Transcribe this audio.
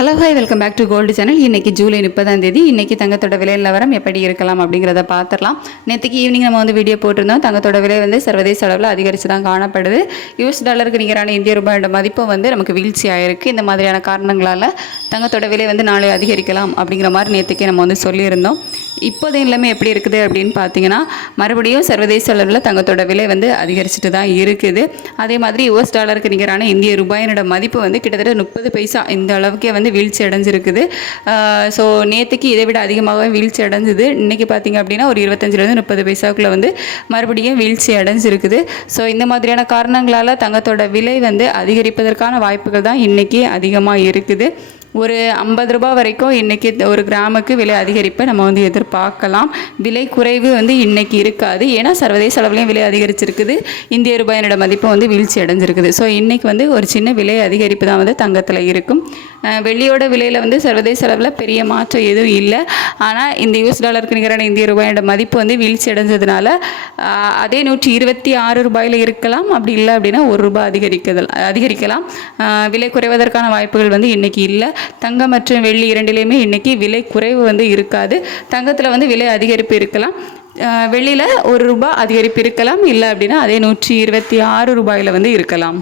Hello hi welcome back to gold channel. இன்றைக்கி ஜூலை 30ஆம் தேதி. இன்றைக்கி தங்கத்தோட விலை நிலவரம் எப்படி இருக்கலாம் அப்படிங்கிறத பார்த்துடலாம். நேற்றுக்கு ஈவினிங் நம்ம விடியோ போட்டிருந்தோம். தங்கத்தோட விலை சர்வதேச அளவில் அதிகரித்து தான் காணப்படுது. யூஎஸ் டாலருக்கு நிகரான இந்திய ரூபாயோட மதிப்பும் நமக்கு வீழ்ச்சி ஆகிருக்கு. இந்த மாதிரியான காரணங்களால் தங்கத்தோட விலை நாளை அதிகரிக்கலாம் அப்படிங்கிற மாதிரி நேற்றுக்கே நம்ம சொல்லியிருந்தோம். இப்போதைய நிலைமை எப்படி இருக்குது அப்படின்னு பார்த்தீங்கன்னா, மறுபடியும் சர்வதேச அளவில் தங்கத்தோட விலை அதிகரிச்சுட்டு தான் இருக்குது. அதே மாதிரி யூஎஸ் டாலருக்கு நிகரான இந்திய ரூபாயினோட மதிப்பு கிட்டத்தட்ட 30 பைசா இந்த அளவுக்கே வீழ்ச்சி அடைஞ்சிருக்குது. ஸோ நேற்றுக்கு இதை விட அதிகமாகவே வீழ்ச்சி அடைஞ்சிது. இன்றைக்கி பார்த்திங்க அப்படின்னா ஒரு 25 30 பைசாவுக்குள்ளே மறுபடியும் வீழ்ச்சி அடைஞ்சிருக்குது. ஸோ இந்த மாதிரியான காரணங்களால் தங்கத்தோட விலை அதிகரிப்பதற்கான வாய்ப்புகள் தான் இன்றைக்கி அதிகமாக இருக்குது. ஒரு 50 ரூபா வரைக்கும் இன்றைக்கி ஒரு கிராமுக்கு விலை அதிகரிப்பை நம்ம எதிர்பார்க்கலாம். விலை குறைவு இன்றைக்கி இருக்காது. ஏன்னா சர்வதேச அளவுலையும் விலை அதிகரிச்சிருக்குது. இந்திய ரூபாயினோட மதிப்பு வீழ்ச்சி அடைஞ்சிருக்குது. ஸோ இன்றைக்கி ஒரு சின்ன விலை அதிகரிப்பு தான் தங்கத்தில் இருக்கும். வெள்ளியோட விலையில் சர்வதேச அளவில் பெரிய மாற்றம் எதுவும் இல்லை. ஆனால் இந்த யூஎஸ் டாலருக்கு நிகரான இந்திய ரூபாயோட மதிப்பு வீழ்ச்சி அடைஞ்சதுனால அதே 126 ரூபாயில் இருக்கலாம். அப்படி இல்லை அப்படின்னா ₹1 அதிகரிக்கலாம். விலை குறைவதற்கான வாய்ப்புகள் இன்றைக்கி இல்லை. தங்கம் மற்றும் வெள்ளி இரண்டிலையுமே இன்றைக்கி விலை குறைவு இருக்காது. தங்கத்தில் விலை அதிகரிப்பு இருக்கலாம். வெள்ளியில் ₹1 அதிகரிப்பு இருக்கலாம். இல்லை அப்படின்னா அதே 126 ரூபாயில் இருக்கலாம்.